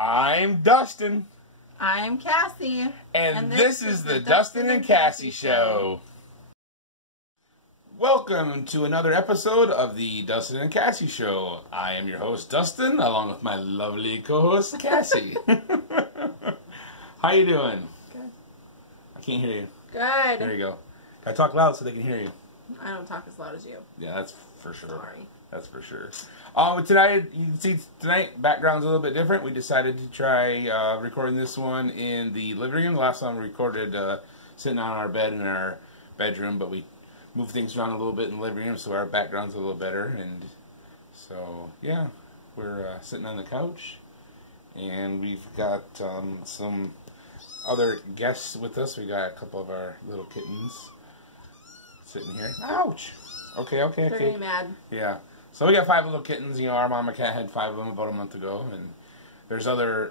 I'm Dustin. I'm Cassie. And this is the Dustin and Cassie Show. Welcome to another episode of the Dustin and Cassie Show. I am your host, Dustin, along with my lovely co-host, Cassie. How you doing? Good. I can't hear you. Good. There you go. I talk loud so they can hear you. I don't talk as loud as you. Yeah, that's for sure. Sorry. That's for sure. Tonight, you can see tonight, background's a little bit different. We decided to try recording this one in the living room. The last time we recorded sitting on our bed in our bedroom, but we moved things around a little bit in the living room so our background's a little better. And so, yeah, we're sitting on the couch. And we've got some other guests with us. We got a couple of our little kittens sitting here. Ouch! Okay. They're getting mad. Yeah. So we got 5 little kittens. You know, our mama cat had 5 of them about a month ago, and there's other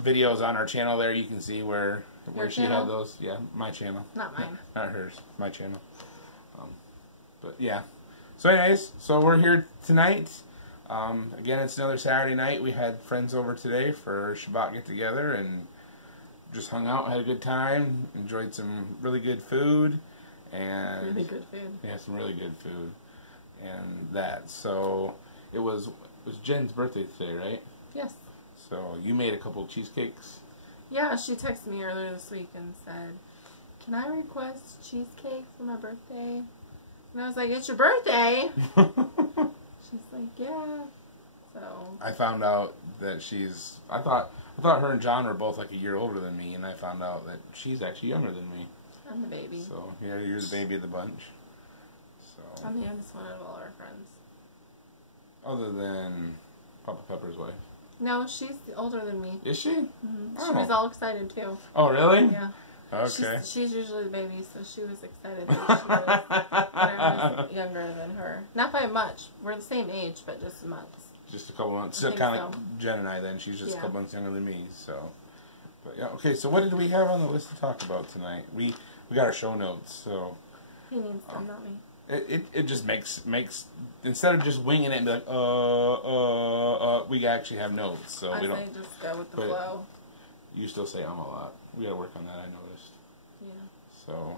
videos on our channel there you can see where she had those. Yeah, my channel. Not mine. Not hers. My channel. But yeah. So anyways, so we're here tonight. Again, it's another Saturday night. We had friends over today for Shabbat get together and just hung out, had a good time, enjoyed some really good food. And really good food. Yeah, some really good food. And that. So it was Jen's birthday today, right? Yes. So you made a couple of cheesecakes? Yeah, she texted me earlier this week and said, "Can I request cheesecake for my birthday?" And I was like, "It's your birthday." She's like, "Yeah." So I found out that I thought her and John were both like a year older than me, and I found out that she's actually younger than me. I'm the baby. So yeah, you're the baby of the bunch. So I'm the youngest one of all our friends. Other than Papa Pepper's wife. No, she's older than me. Is she? Mm-hmm. She was all excited too. Oh, really? Yeah. Okay. She's usually the baby, so she was excited that I was younger than her. Not by much. We're the same age, but just months. Just a couple months. So kind of like Jen and I then. She's just a couple months younger than me, so. But yeah, okay, so what did we have on the list to talk about tonight? We got our show notes, so. He needs them, not me. It just makes instead of just winging it and be like we actually have notes, so we don't. I say just go with the flow. You still say a lot. We gotta work on that. I noticed. Yeah. So,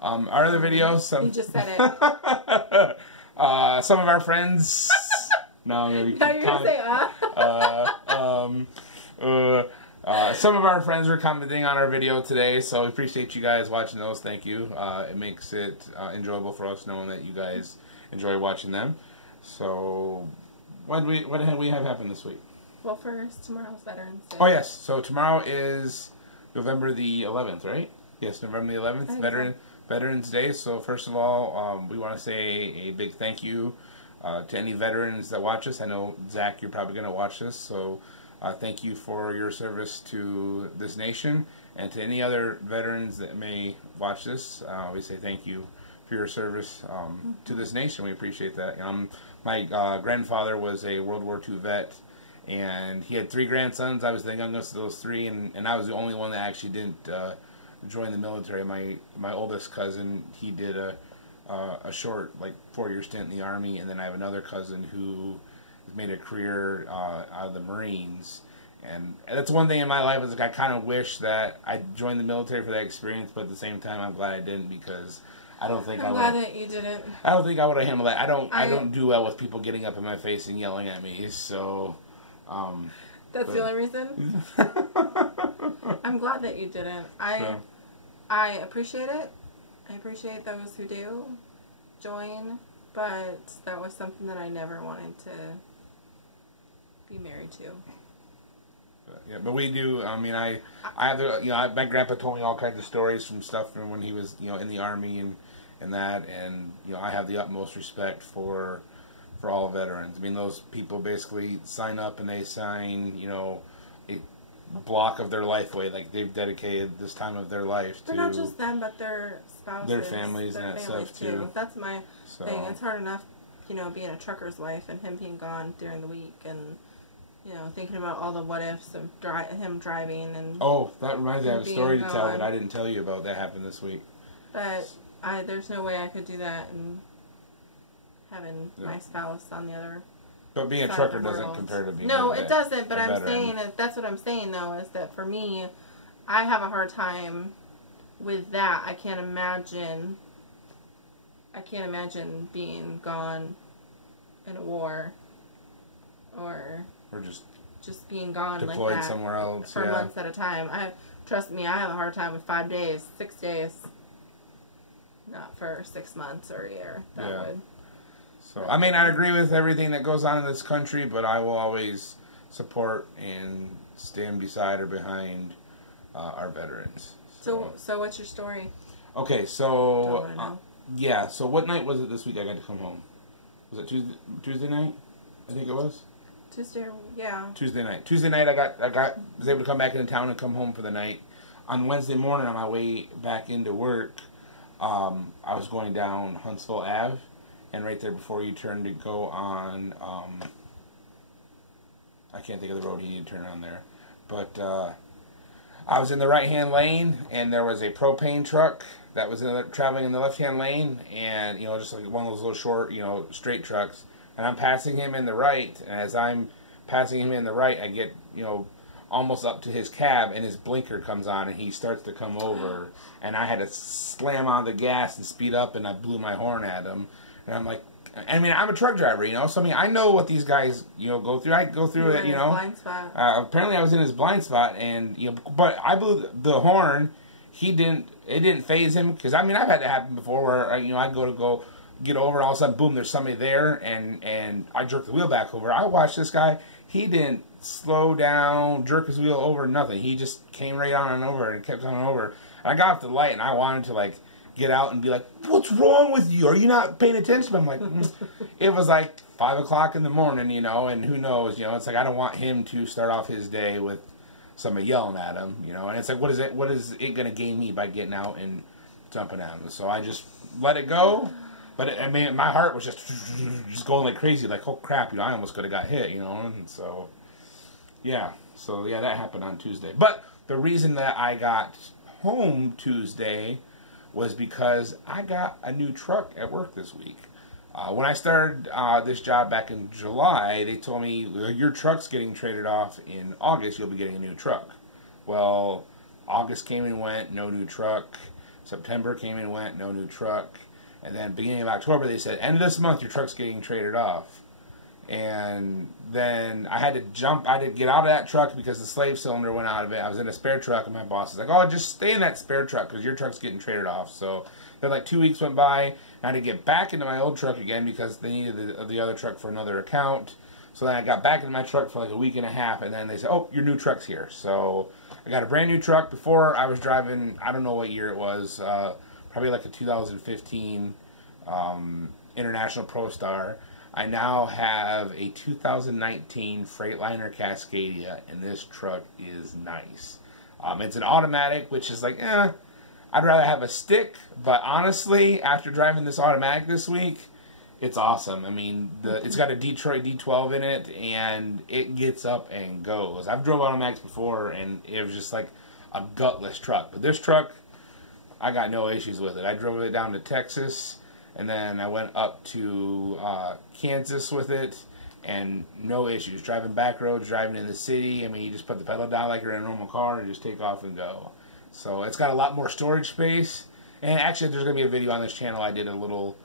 our other videos. You just said it. Some of our friends. No, I'm gonna. Now you're gonna say some of our friends were commenting on our video today, so we appreciate you guys watching those. Thank you. It makes it enjoyable for us knowing that you guys enjoy watching them. So, what did we have happen this week? Well, first, tomorrow's Veterans Day. Oh, yes. So, tomorrow is November the 11th, right? Yes, November the 11th, Veterans Day. So, first of all, we want to say a big thank you to any veterans that watch us. I know, Zach, you're probably going to watch this, so thank you for your service to this nation. And to any other veterans that may watch this, we say thank you for your service to this nation. We appreciate that. My grandfather was a World War II vet. And he had 3 grandsons. I was the youngest of those 3, and I was the only one that actually didn't join the military. My oldest cousin, he did a short, like 4-year stint in the Army, and then I have another cousin who made a career out of the Marines. And that's one thing in my life is like I kind of wish that I joined the military for that experience, but at the same time, I'm glad I didn't because I don't think I'm glad that you didn't. I don't think I would have handled that. I don't do well with people getting up in my face and yelling at me. So. That's the only reason? I'm glad that you didn't. I appreciate it. I appreciate those who do join, but that was something that I never wanted to be married to. Yeah, but we do. I mean, I have my grandpa told me all kinds of stories from stuff from when he was in the Army and that, and I have the utmost respect for all veterans. I mean, those people basically sign up and they sign, a block of their life away. Like, they've dedicated this time of their life to... But not just them, but their spouses. Their families and that stuff, too. That's my thing. It's hard enough, being a trucker's wife and him being gone during the week and, thinking about all the what-ifs of him driving and... Oh, that reminds me. I have a story to tell that I didn't tell you about that happened this week. But there's no way I could do that and having my spouse on the other But being a trucker doesn't compare to being no, it doesn't. But I'm saying that's what I'm saying though is that for me, I have a hard time with that. I can't imagine being gone in a war, or just being gone deployed like that somewhere else for months at a time. Trust me, I have a hard time with 5 days, 6 days. Not for 6 months or a year. That would. So, I mean, I agree with everything that goes on in this country, but I will always support and stand beside or behind our veterans. So what's your story? Okay, so yeah. So, what night was it this week? I got to come home. Was it Tuesday night? I think it was. Tuesday, yeah. Tuesday night. Tuesday night, was able to come back into town and come home for the night. On Wednesday morning, on my way back into work, I was going down Huntsville Ave. And right there before you turn to go on, I can't think of the road you need to turn on there. But I was in the right-hand lane, and there was a propane truck that was traveling in the left-hand lane. And, just like one of those little short, straight trucks. And I'm passing him in the right. And as I'm passing him in the right, I get, almost up to his cab, and his blinker comes on, and he starts to come over. And I had to slam on the gas and speed up, and I blew my horn at him. And I'm like, I mean, I'm a truck driver, So, I mean, I know what these guys, go through. I go through it, Blind spot. Apparently I was in his blind spot, and, but I blew the horn. It didn't faze him. Because, I mean, I've had that happen before where, I'd go get over, and all of a sudden, boom, there's somebody there, and I jerked the wheel back over. I watched this guy. He didn't slow down, jerk his wheel over, nothing. He just came right on and over and kept on over. I got off the light, and I wanted to, get out and be like, what's wrong with you? Are you not paying attention? I'm like, It was like 5 o'clock in the morning, and who knows, it's like I don't want him to start off his day with somebody yelling at him, and it's like, what is it going to gain me by getting out and jumping at him? So I just let it go, but I mean, my heart was just going like crazy, like, oh crap, I almost could have got hit, and so, yeah, that happened on Tuesday. But the reason that I got home Tuesday was because I got a new truck at work this week. When I started this job back in July, they told me, your truck's getting traded off in August, you'll be getting a new truck. Well, August came and went, no new truck. September came and went, no new truck. And then beginning of October, they said, end of this month, your truck's getting traded off. And then I had to get out of that truck because the slave cylinder went out of it. I was in a spare truck, and my boss is like, oh, just stay in that spare truck because your truck's getting traded off. So then like 2 weeks went by, and I had to get back into my old truck again because they needed the other truck for another account. So then I got back into my truck for like a week and a half, and then they said, oh, your new truck's here. So I got a brand new truck. Before I was driving, I don't know what year it was, probably like a 2015 International Pro Star. I now have a 2019 Freightliner Cascadia, and this truck is nice. It's an automatic, which is like, I'd rather have a stick, but honestly, after driving this automatic this week, it's awesome. I mean, it's got a Detroit D12 in it, and it gets up and goes. I've drove automatics before, and it was just like a gutless truck. But this truck, I got no issues with it. I drove it down to Texas, and then I went up to Kansas with it, and no issues. Driving back roads, driving in the city, I mean, you just put the pedal down like you're in a normal car and just take off and go. So it's got a lot more storage space. And actually, there's going to be a video on this channel. I did a little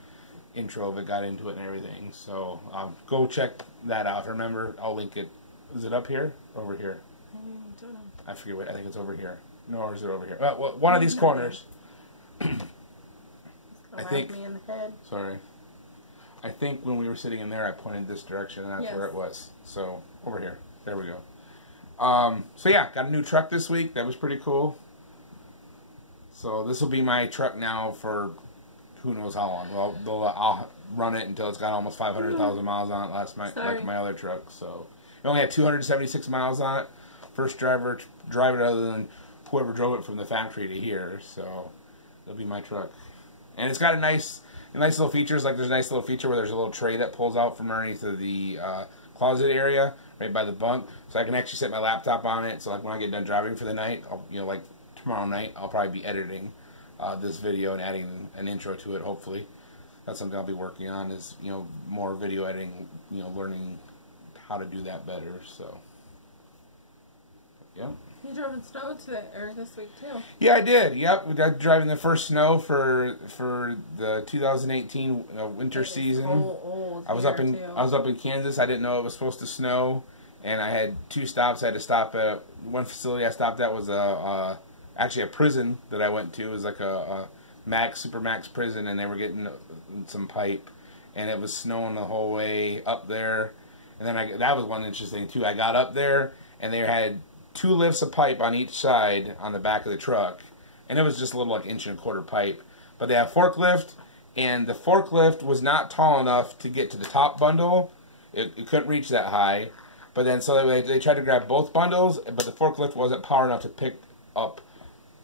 intro of it, got into it and everything. So go check that out. Remember, I'll link it. Is it up here or over here? I don't know. I forget what. I think it's over here. No, or is it over here? Well, one of these corners. I think. Me in the head. Sorry. I think when we were sitting in there, I pointed this direction, and that's where it was. So over here. There we go. So yeah, got a new truck this week. That was pretty cool. So this will be my truck now for who knows how long. Well, I'll run it until it's got almost 500,000 miles on it, like my other truck. So it only had 276 miles on it. First driver to drive it other than whoever drove it from the factory to here. So it'll be my truck. And it's got nice little features. Like there's a nice little feature where there's a little tray that pulls out from underneath of the closet area right by the bunk. So I can actually set my laptop on it. So like when I get done driving for the night, like tomorrow night, I'll probably be editing this video and adding an intro to it, hopefully. That's something I'll be working on is, more video editing, learning how to do that better. So, yeah. You drove in snow this week too. Yeah, I did. Yep, we got driving the first snow for the 2018 winter season. Old I was up in Kansas. I didn't know it was supposed to snow, and I had 2 stops. I had to stop at one facility. I stopped at was actually a prison that I went to. It was like a supermax prison, and they were getting some pipe, and it was snowing the whole way up there. And then that was one interesting too. I got up there, and they had 2 lifts of pipe on each side on the back of the truck, and it was just a little like 1.25 inch pipe. But they have forklift, and the forklift was not tall enough to get to the top bundle. It couldn't reach that high. But then so they tried to grab both bundles, but the forklift wasn't power enough to pick up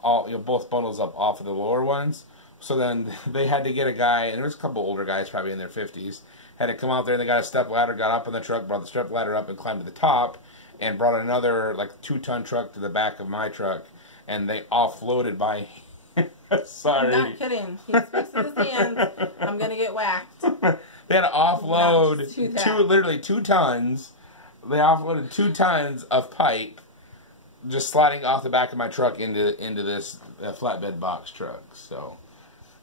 all both bundles up off of the lower ones. So then they had to get a guy, and there was a couple older guys probably in their 50s, had to come out there, and they got a step ladder, got up on the truck, brought the step ladder up and climbed to the top, and brought another like 2-ton truck to the back of my truck, and they offloaded by. Sorry. I'm not kidding. He's fixing his hands. I'm gonna get whacked. They had to offload literally 2 tons. They offloaded 2 tons of pipe, just sliding off the back of my truck into this flatbed box truck. So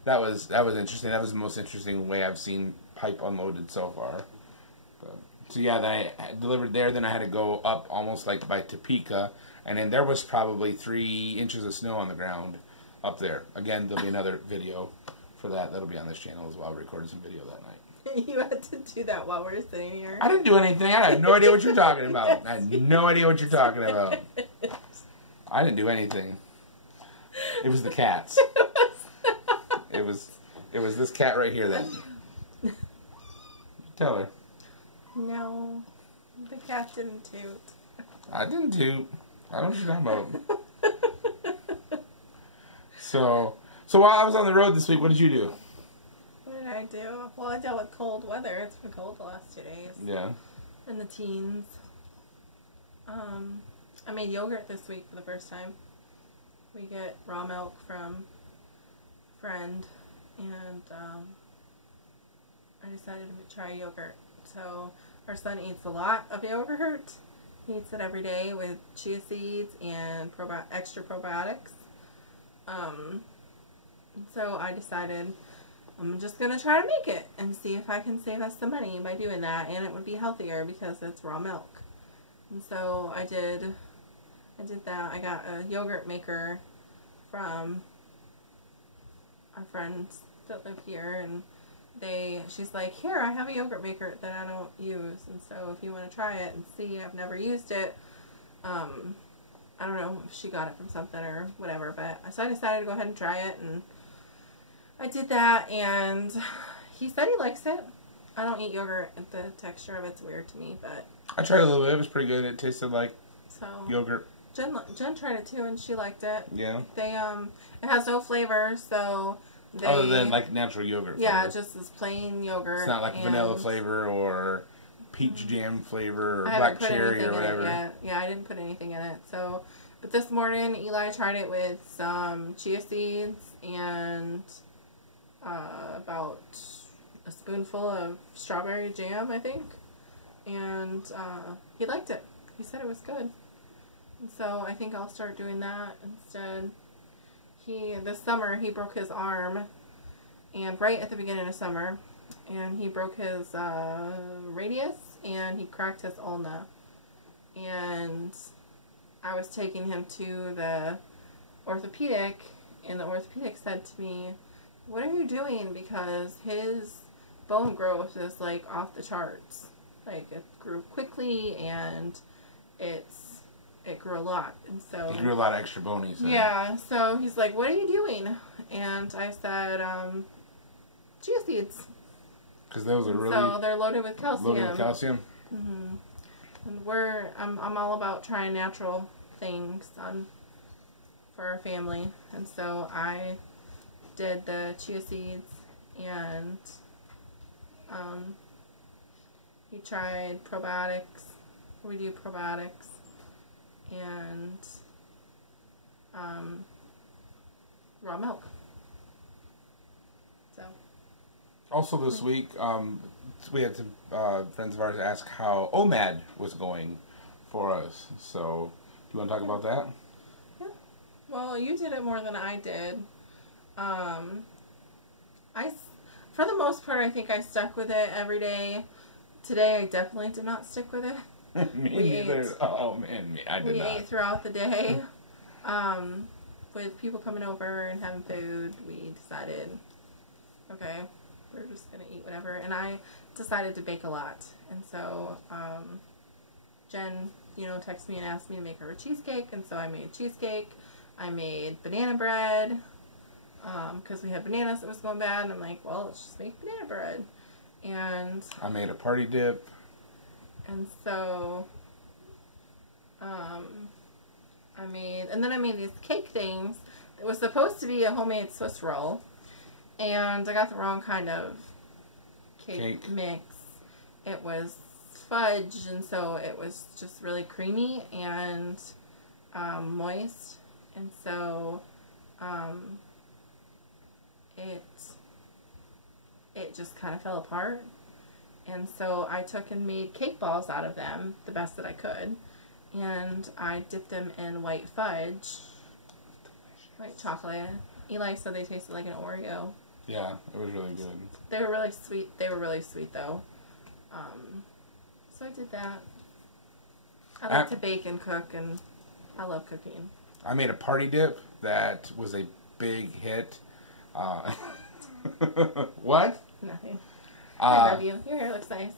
that was interesting. That was the most interesting way I've seen pipe unloaded so far. So yeah, then I delivered there. Then I had to go up almost like by Topeka, and then there was probably 3 inches of snow on the ground up there. Again, there'll be another video for that. That'll be on this channel as well. I recorded some video that night. You had to do that while we're sitting here. I didn't do anything. I had no idea what you're talking about. I had no idea what you're talking about. I didn't do anything. It was the cats. It was this cat right here that. Tell her. No, the cat didn't toot. I didn't toot. I don't know what you're talking about. So while I was on the road this week, what did you do? What did I do? Well, I dealt with cold weather. It's been cold the last 2 days. Yeah. And the teens. I made yogurt this week for the first time. We get raw milk from a friend, and I decided to try yogurt. So our son eats a lot of yogurt. He eats it every day with chia seeds and extra probiotics. So I decided I'm just going to try to make it and see if I can save us some money by doing that, and it would be healthier because it's raw milk. And so I did that. I got a yogurt maker from our friends that live here, and she's like, here, I have a yogurt maker that I don't use, and so if you want to try it and see, I've never used it. I don't know if she got it from something or whatever, but so I decided to go ahead and try it, and I did that, and he said he likes it. I don't eat yogurt. The texture of it's weird to me, but I tried a little bit. It was pretty good. It tasted like yogurt. Jen tried it too, and she liked it. Yeah. It has no flavor, so other than like natural yogurt. Yeah, flavor. just this plain yogurt. It's not like vanilla flavor or peach jam flavor or black cherry or whatever. Yeah, I didn't put anything in it. So, but this morning Eli tried it with some chia seeds and about a spoonful of strawberry jam, I think, and he liked it. He said it was good. And so I think I'll start doing that instead. This summer he broke his arm, and right at the beginning of summer, and he broke his radius, and he cracked his ulna. And I was taking him to the orthopedic, and the orthopedic said to me, what are you doing? Because his bone growth is like off the charts. Like it grew quickly, and it grew a lot, and so he grew a lot of extra bone. He said. Yeah. So he's like, "What are you doing?" And I said, "Chia seeds." Because those are really so they're loaded with calcium. Loaded with calcium. And I'm all about trying natural things for our family, and so I did the chia seeds, and he tried probiotics. We do probiotics. And raw milk. So also this week, we had some friends of ours ask how OMAD was going for us. So, do you want to talk about that? Yeah. Well, you did it more than I did. For the most part, I think I stuck with it every day. Today, I definitely did not stick with it. Me neither. Oh man, I did not. We ate throughout the day. With people coming over and having food, we decided, okay, we're just gonna eat whatever. And I decided to bake a lot. And so, Jen, texted me and asked me to make her a cheesecake. And so I made cheesecake. I made banana bread. Because we had bananas that was going bad, and I'm like, well, let's just make banana bread. And I made a party dip. And so, I made these cake things. It was supposed to be a homemade Swiss roll, and I got the wrong kind of cake mix. It was fudge, and so it was just really creamy and moist, and so it just kind of fell apart. And so I took and made cake balls out of them, the best that I could. And I dipped them in white fudge, white chocolate. Eli said they tasted like an Oreo. Yeah, it was really good. They were really sweet. They were really sweet, though. So I did that. I like to bake and cook, and I love cooking. I made a party dip that was a big hit. What? Nothing. I love you. Your hair looks nice.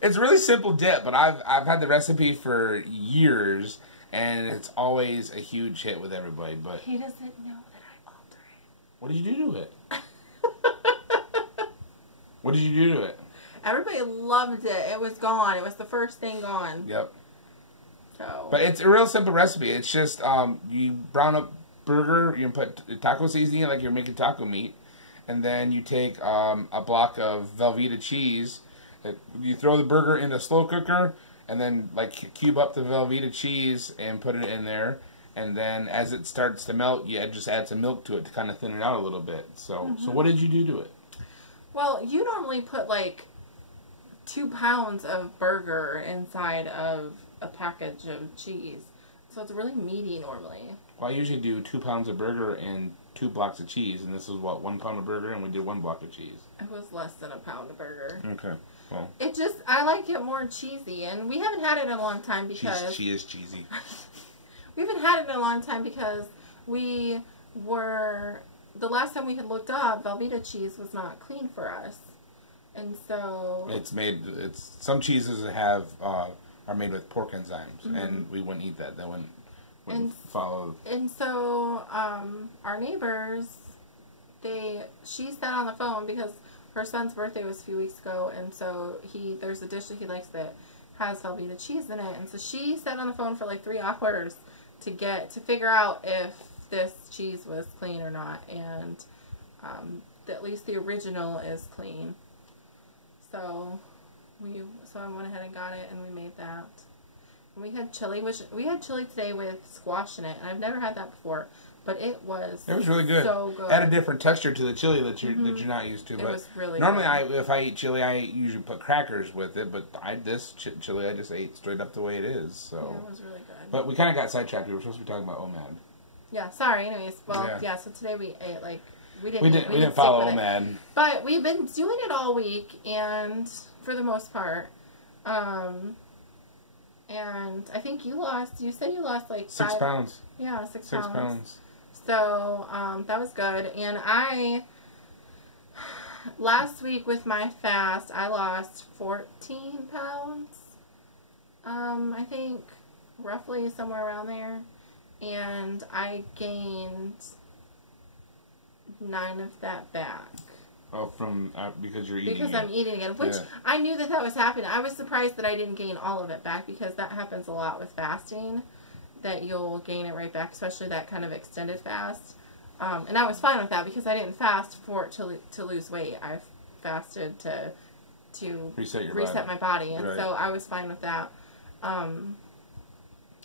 It's a really simple dip, but I've had the recipe for years, and it's always a huge hit with everybody. But he doesn't know that I alter it. What did you do to it? What did you do to it? Everybody loved it. It was gone. It was the first thing gone. Yep. So. But it's a real simple recipe. It's just you brown up burger. You put taco seasoning like you're making taco meat, and then you take a block of Velveeta cheese. You throw the burger in a slow cooker, and then cube up the Velveeta cheese and put it in there. And then as it starts to melt, you just add some milk to it to kind of thin it out a little bit. So, So what did you do to it? Well, you normally put 2 pounds of burger inside of a package of cheese. So it's really meaty normally. Well, I usually do 2 pounds of burger and 2 blocks of cheese. And this is 1 pound of burger, and we did 1 block of cheese. It was less than a pound of burger. Okay. Well. I like it more cheesy. And we haven't had it in a long time because... She is cheesy. We haven't had it in a long time because the last time we had looked up, Velveeta cheese was not clean for us. And so... Some cheeses are made with pork enzymes, and we wouldn't eat that. That wouldn't follow. And so, our neighbors, she said on the phone because her son's birthday was a few weeks ago, and so there's a dish that he likes that has Velveeta cheese in it, and so she sat on the phone for 3 hours to figure out if this cheese was clean or not, and at least the original is clean. So I went ahead and got it, and we made that. And we had chili, today with squash in it, and I've never had that before, but it was really good. So good. Add a different texture to the chili that you're not used to. It was really normally good. If I eat chili, I usually put crackers with it, but this chili I just ate straight up the way it is. So yeah, it was really good. But we kind of got sidetracked. We were supposed to be talking about OMAD. Yeah, sorry. Anyways, yeah. So today we ate we didn't follow OMAD, but we've been doing it all week, and for the most part, and I think you said you lost 6 pounds. Yeah, 6 pounds. 6 pounds. So that was good, and last week with my fast, I lost 14 pounds. I think roughly somewhere around there, and I gained 9 of that back. Oh, because you're eating. Because I'm eating again, which I knew that was happening. I was surprised that I didn't gain all of it back, because that happens a lot with fasting, that you'll gain it right back, especially that kind of extended fast. And I was fine with that because I didn't fast for it to lose weight. I fasted to reset my body, and so I was fine with that.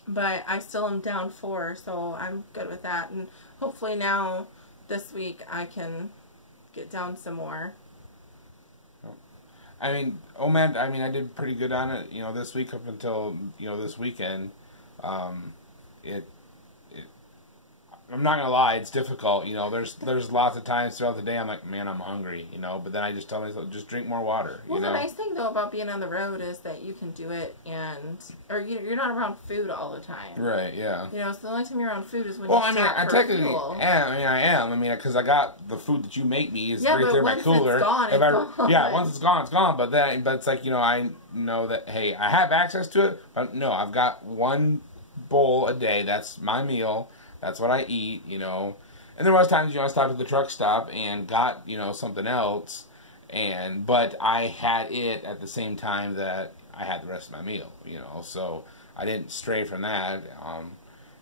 But I still am down 4, so I'm good with that. And hopefully now this week I can get down some more. I mean, OMAD, I mean, I did pretty good on it, you know, this week up until, you know, this weekend. I'm not gonna lie, it's difficult. You know, there's lots of times throughout the day I'm like, man, I'm hungry. You know, but then I just tell myself, just drink more water. Well, the nice thing though about being on the road is that you can do it, or you're not around food all the time. Right. Yeah. You know, so the only time you're around food is when. Well, I mean, I technically am. I mean, I am. I mean, because I got the food that you make me is right there in my cooler. It's gone, it's gone. Yeah, once it's gone, it's gone. But it's like, you know, I know that, hey, I have access to it, but no, I've got one bowl a day. That's my meal. That's what I eat, you know. And there was times, you know, I stopped at the truck stop and got, you know, something else, but I had it at the same time that I had the rest of my meal, you know. So I didn't stray from that.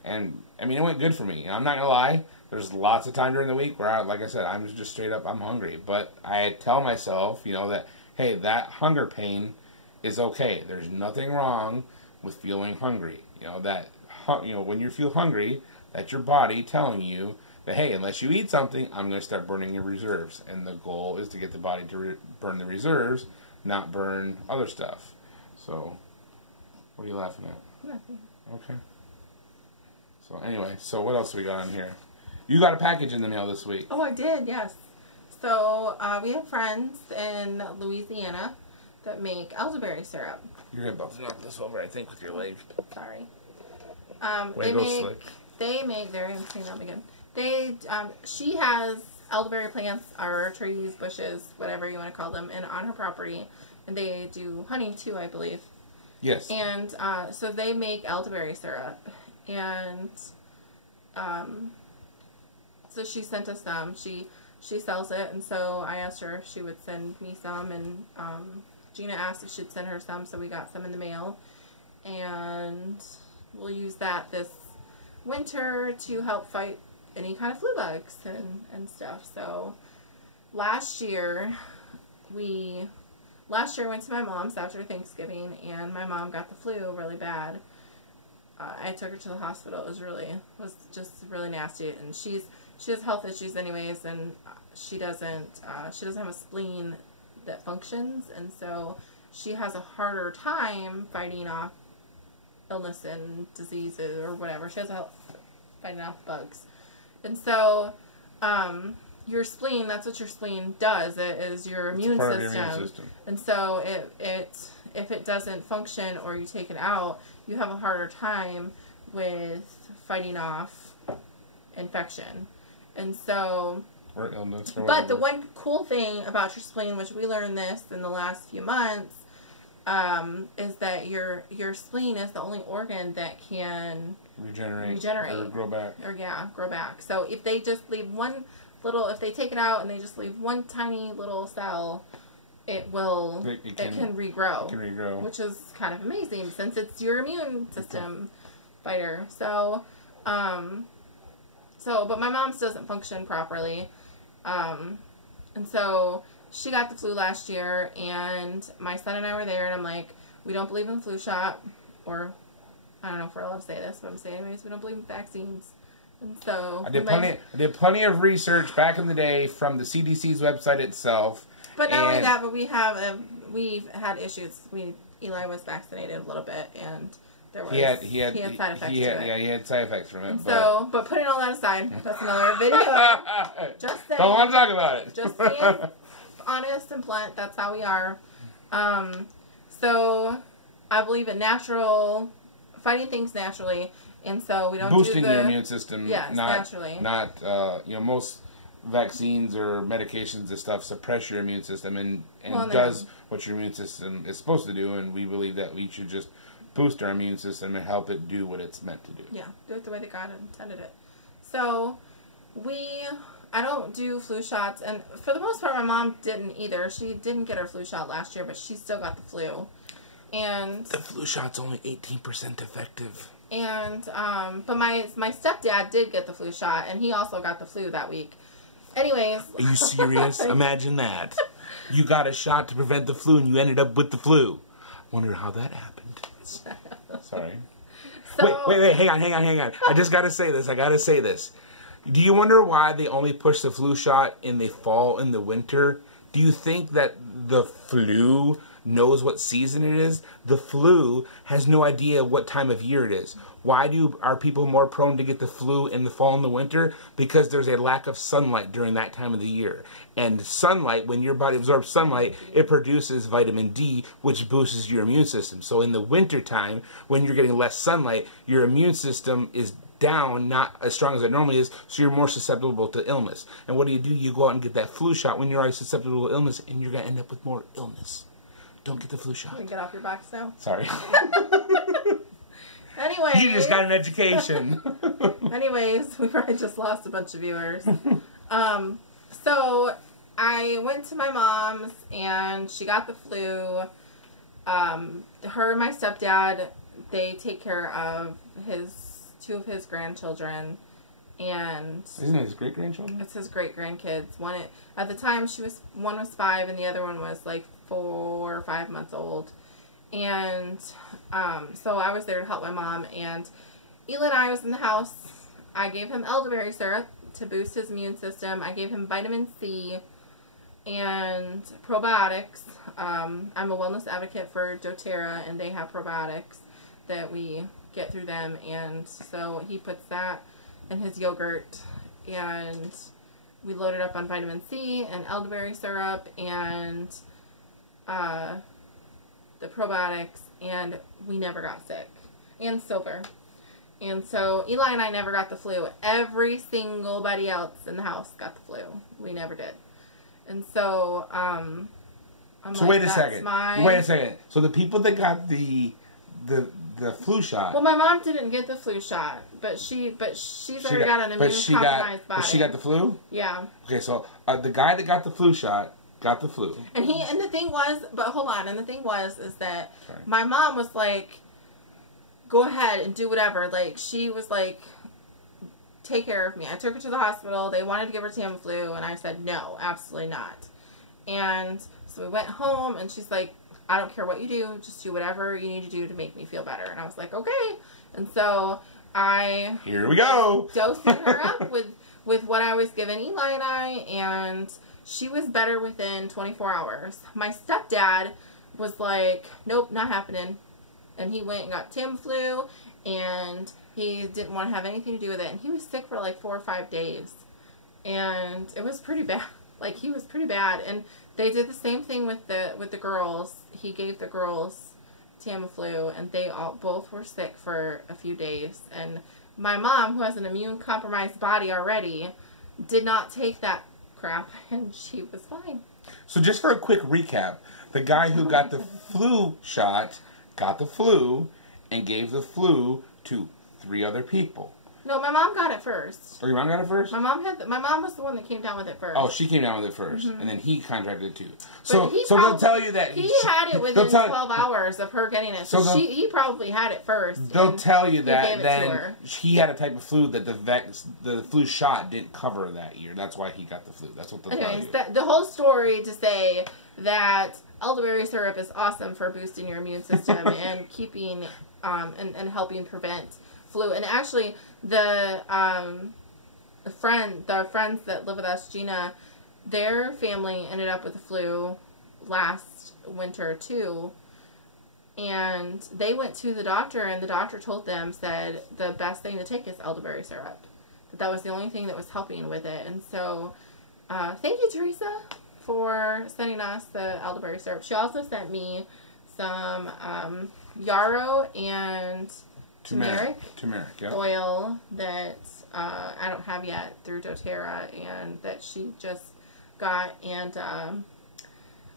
And I mean, it went good for me. And I'm not gonna lie. There's lots of time during the week where, like I said, I'm just straight up, I'm hungry. But I tell myself, you know, that hey, that hunger pain is okay. There's nothing wrong with feeling hungry. You know that, you know, when you feel hungry, that's your body telling you that, hey, unless you eat something, I'm going to start burning your reserves. And the goal is to get the body to burn the reserves, not burn other stuff. So, what are you laughing at? Nothing. Okay. So, anyway, so what else we got on here? You got a package in the mail this week. Oh, I did, yes. So, we have friends in Louisiana that make elderberry syrup. You're about to knock this over, I think, with your leg. Sorry. They make, they're going to clean up again. She has elderberry plants, or trees, bushes, whatever you want to call them, on her property. And they do honey too, I believe. Yes. And so they make elderberry syrup. And so she sent us some. She sells it, and so I asked her if she would send me some, and Gina asked if she'd send her some, so we got some in the mail. And we'll use that this winter to help fight any kind of flu bugs and stuff. So last year I went to my mom's after Thanksgiving, and my mom got the flu really bad. I took her to the hospital. It was just really nasty, and she has health issues anyways, and she doesn't have a spleen that functions, and so she has a harder time fighting off illness and diseases or whatever. She has help fighting off bugs. And so your spleen, that's what your spleen does. It is your immune system. And so if it doesn't function or you take it out, you have a harder time with fighting off infection. And so or illness or but whatever. The one cool thing about your spleen, which we learned this in the last few months, is that your spleen is the only organ that can regenerate or grow back. Grow back. So if they just leave if they take it out and they just leave one tiny little cell, it can regrow. It can regrow. Which is kind of amazing since it's your immune system fighter. So, but my mom's doesn't function properly. And so she got the flu last year, and my son and I were there, and I'm like, we don't believe in the flu shot, or I don't know if we're allowed to say this, but I'm saying anyways, we don't believe in vaccines. And so I did plenty of research back in the day from the CDC's website itself. But not only that, but we've had issues. Eli was vaccinated a little bit, and there was he had side effects. He had side effects from it. And so, but putting all that aside, that's another video. Just saying. Don't want to talk about it. Just being honest and blunt. That's how we are. So I believe in fighting things naturally, and so we don't boosting your immune system. Yes, naturally. Not most vaccines or medications and stuff suppress your immune system and does what your immune system is supposed to do, and we believe that we should just boost our immune system and help it do what it's meant to do. Yeah, do it the way that God intended it. So I don't do flu shots, and for the most part my mom didn't either. She didn't get her flu shot last year, but she still got the flu. And the flu shot's only 18% effective. And but my stepdad did get the flu shot, and he also got the flu that week. Anyways. Are you serious? Imagine that. You got a shot to prevent the flu, and you ended up with the flu. Wonder how that happened. Sorry. So, wait, hang on. I just gotta say this. Do you wonder why they only push the flu shot in the fall and the winter? Do you think that the flu knows what season it is. The flu has no idea what time of year it is. Why are people more prone to get the flu in the fall and the winter? Because there's a lack of sunlight during that time of the year. And sunlight, when your body absorbs sunlight, it produces vitamin D, which boosts your immune system. So in the winter time, when you're getting less sunlight, your immune system is down, not as strong as it normally is, so you're more susceptible to illness. And what do? You go out and get that flu shot when you're already susceptible to illness, and you're going to end up with more illness. Don't get the flu shot. Can we get off your box now? Sorry. Anyway. You just got an education. Anyways, we probably just lost a bunch of viewers. So I went to my mom's and she got the flu. Her and my stepdad, they take care of two of his grandchildren. And isn't it his great grandchildren? It's his great grandkids. At the time one was 5 and the other one was like 4 or 5 months old. And so I was there to help my mom, and Eli and I was in the house. I gave him elderberry syrup to boost his immune system. I gave him vitamin C and probiotics. I'm a wellness advocate for doTERRA, and they have probiotics that we get through them, and so he puts that in his yogurt, and we loaded up on vitamin C and elderberry syrup and the probiotics, and we never got sick. And silver. And so Eli and I never got the flu. Every single body else in the house got the flu. We never did. And so so wait a second. Wait a second. So the people that got the flu shot. Well, my mom didn't get the flu shot, but she's already got an immune compromised body. But she got the flu? Yeah. Okay, so the guy that got the flu shot got the flu. And the thing was, but hold on, and the thing was is that my mom was like, go ahead and do whatever. Like, she was like, take care of me. I took her to the hospital. They wanted to give her Tamiflu, and I said, no, absolutely not. And so we went home, and she's like, I don't care what you do, just do whatever you need to do to make me feel better. And I was like, okay. And so here we go, dosing her up with what I was giving Eli and I, and she was better within 24 hours. My stepdad was like, nope, not happening. And he went and got Tamiflu, and he didn't want to have anything to do with it. And he was sick for like 4 or 5 days. And it was pretty bad. Like, he was pretty bad. And they did the same thing with the girls. He gave the girls Tamiflu, and they both were sick for a few days. And my mom, who has an immune compromised body already, did not take that crap, and she was fine. So just for a quick recap, the guy who got the flu shot got the flu and gave the flu to 3 other people. No, my mom got it first. Oh, your mom got it first? My mom was the one that came down with it first. Oh, she came down with it first, and then he contracted it too. So they'll tell you that he had it within 12 hours of her getting it. So he probably had it first. They'll tell you that then he had a type of flu that the flu shot didn't cover that year. That's why he got the flu. That's what they'll tell you. The whole story to say that elderberry syrup is awesome for boosting your immune system and keeping and helping prevent flu. And actually, the friends that live with us, Gina, their family ended up with the flu last winter too, and they went to the doctor, and the doctor said the best thing to take is elderberry syrup. That was the only thing that was helping with it. And so thank you, Teresa, for sending us the elderberry syrup. She also sent me some yarrow and turmeric yeah. oil that I don't have yet through doTERRA, and that she just got, and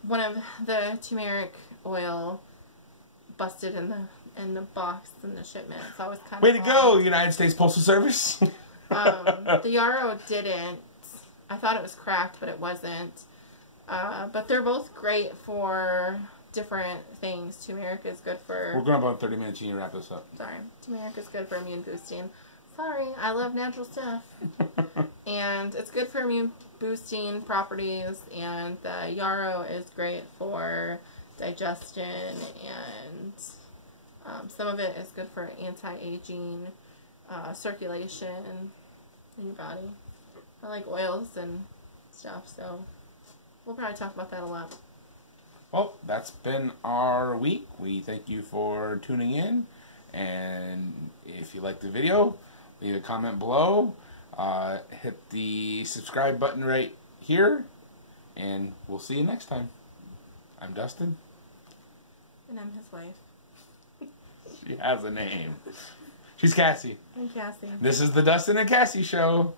one of the turmeric oil busted in the box in the shipment, so I was kind of way to go, United States Postal Service. The yarrow didn't. I thought it was cracked, but it wasn't. But they're both great for different things. Turmeric is good for... We're going about 30 minutes. You need to wrap this up. Sorry. Turmeric is good for immune boosting. Sorry, I love natural stuff. And it's good for immune boosting properties, and the yarrow is great for digestion, and some of it is good for anti-aging, circulation in your body. I like oils and stuff, so we'll probably talk about that a lot. Well, that's been our week. We thank you for tuning in. And if you like the video, leave a comment below. Hit the subscribe button right here. And we'll see you next time. I'm Dustin. And I'm his wife. She has a name. She's Cassie. I'm Cassie. This is the Dustin and Cassie Show.